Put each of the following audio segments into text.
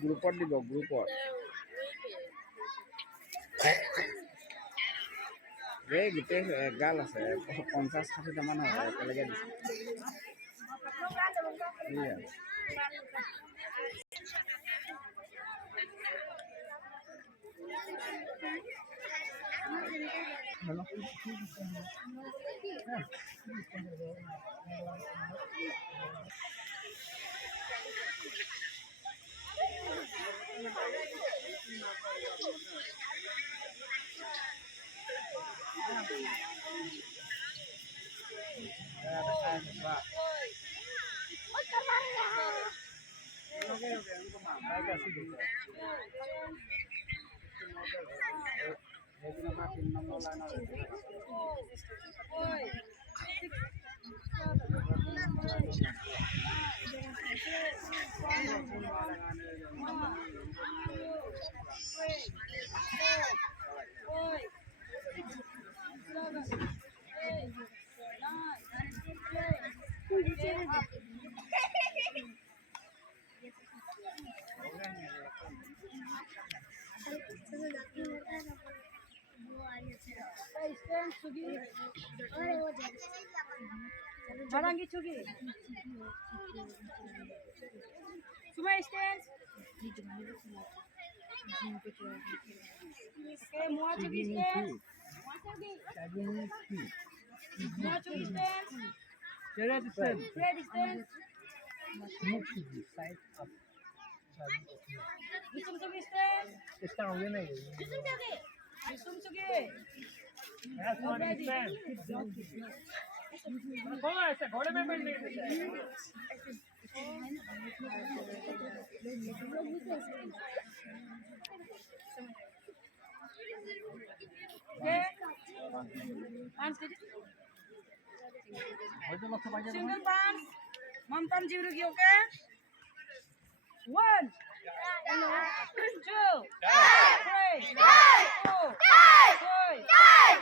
গ্ৰুপত দিব গ্ৰুপত এই গোটেই এগাল আছে 50-60টামান হয় একেলগে দিছে Barangi Chugi. Sumai stands. Okay, Mua Chugi stands. Mua Chugi stands. Red stands. Side up. Yusum Chugi stands. Yusum Chugi. Single pants. Mom pam jirugi okay? 1 2 3 4 5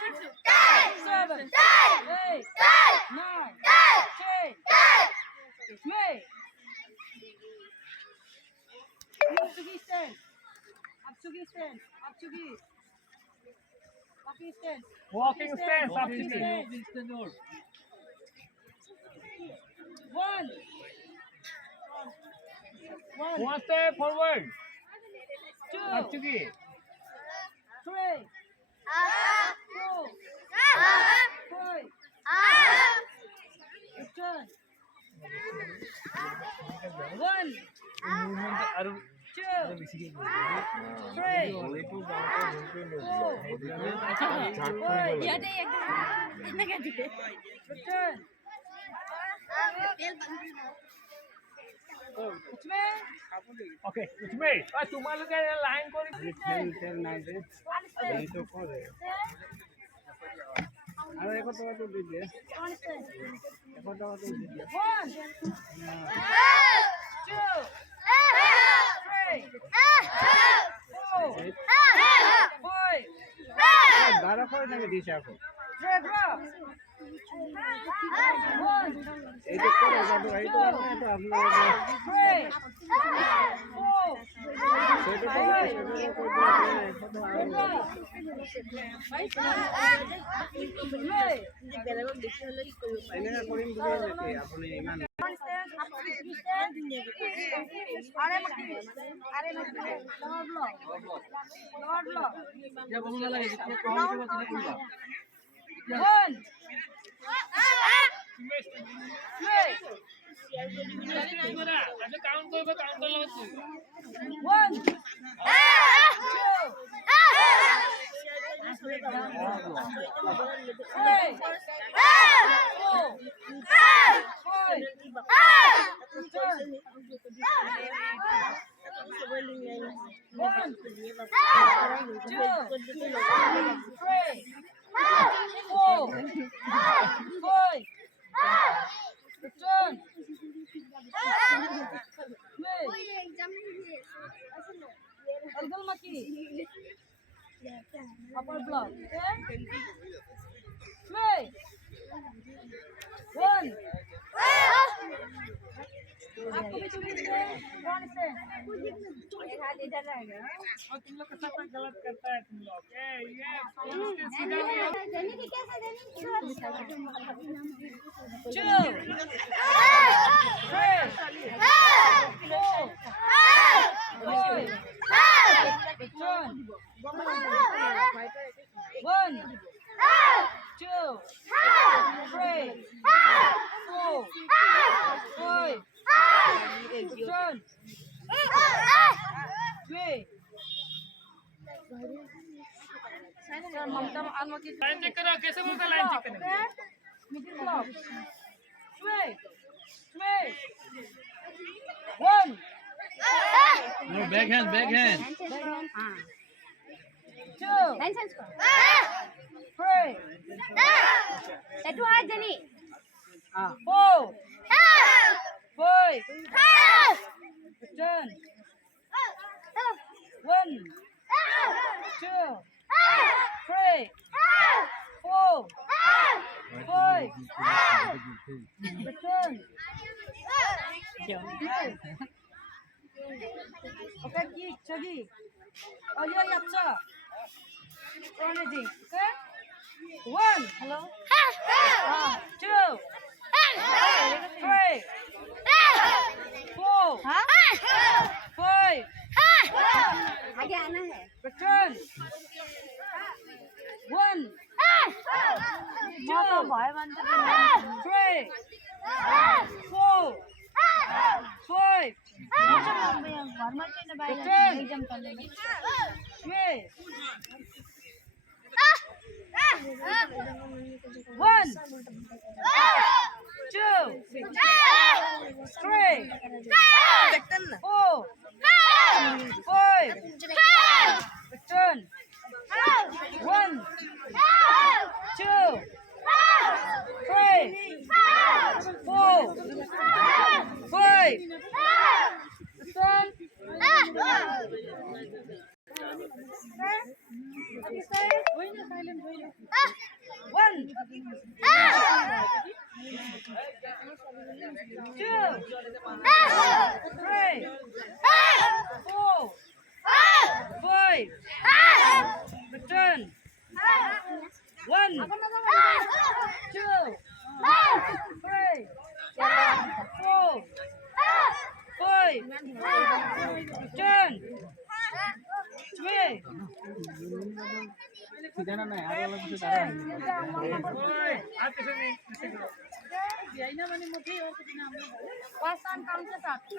6 7 8 9 10 May Upchugi stand. Upchugi stand. Upchugi. Walking stand. Walking stance. Walking stand. 1 One step forward. 2 Upchugi. 3 4 5 Turn. 1 2 3 Return. Okay, it's me. তোমালোকে line কৰি আৰু এখন টকাটো দি দিয়ে এখন টকাটো দি দিয়ে 1 2 3 4 5 1200 টাকা দিছে আকৌ এইটো কোন জাদু এইটো আপনার कौन से एक हाथ इधर रहेगा और तुम लोग का सब गलत करता है तुम लोग ये इसके सीधा नहीं है। देनी की कैसे देनी टू One, two, three, four, five, turn, three. Line check करो कैसे बोलता लाइन चेक करेंगे। Middle block. Three, one. No, backhand, backhand. Two, three, satu aja nih. Four, five, turn. One, two, three, four, five, turn. Okay, kick, lagi. Oh, ya, yapsa. Running, okay? One, hello. Two, three, four, five. आगे आना है. Return. One, two, three, four, five. Return. Three. One, two, three, four, five. Return. One, two, three, four, five. Return. One, two, three, four, five. Return. One, two, three, four, five. Return. Three. सीधा ना मैं आगे वाला से डाला है। आप कैसे नहीं कैसे करो। Pasan kamu ke satu.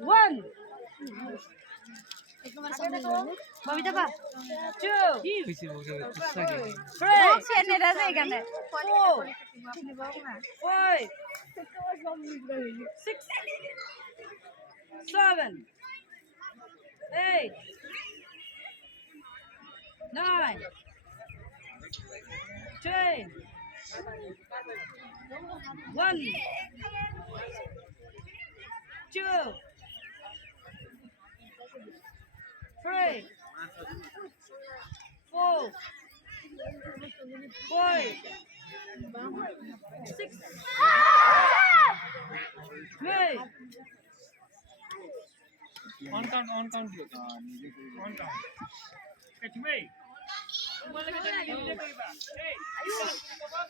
One. Babita pa. Two. पीछे हो गया गुस्सा के। Three. Sini dah saya kan. Four. Five. 6. 7. 8. 9. 10. 1. 2. 3. 4. 5. 6. 3. On count on count catch me तुम्हारे के लिए मुझे कोई बात ए कोई बात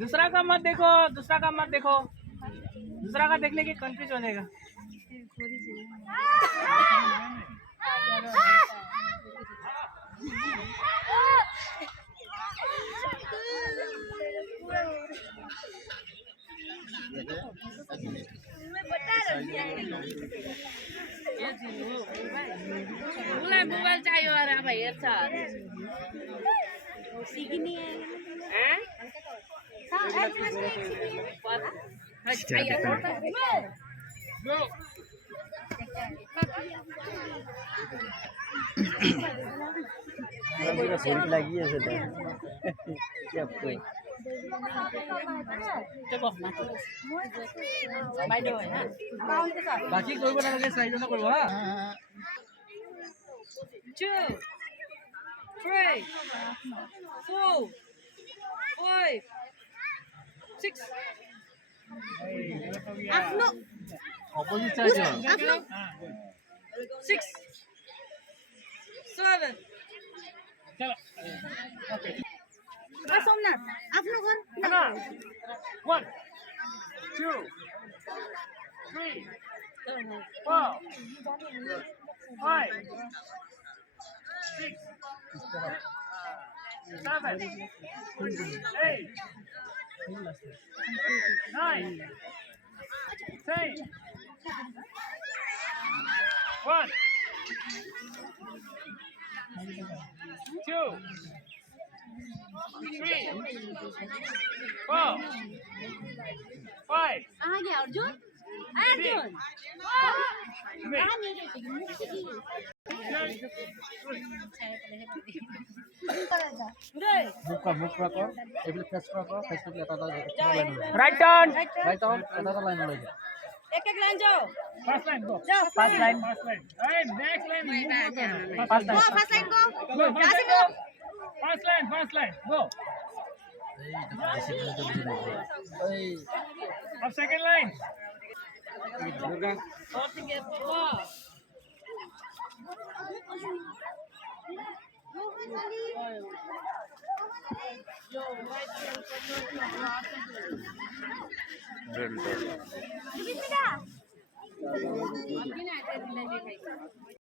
दूसरा का मत देखो दूसरा का मत देखो दूसरा का देखने के कंफ्यूज हो जाएगा मोबाइल चाहियो अरे भाइ हेर्छ सीखनी है हैं हाँ एडवांस में सीखनी है गो पूरा भूख लगी है सेटा क्या कोई देखो बाकी कोई बना लगे सही ना करो हां 2 3 4 5 6 आफ्नो ऑपोजिट साइड आफ्नो 6 7 चलो ओके सोमनाथ आफ्नो घर 1 2 3 4 5 6 7 8 9 10 1 2 3 4 5 कहाँ गया अर्जुन अर्जुन कहाँ नहीं गई मुख रखो एबले फेस रखो फेस पे आता line right turn right on आता लाइन ले एक एक लाइन जाओ फर्स्ट लाइन गो जाओ फर्स्ट लाइन अरे next line first go line first line go go यहाँ से गो फर्स्ट लाइन गो अब सेकंड लाइन दुर्गा Bisa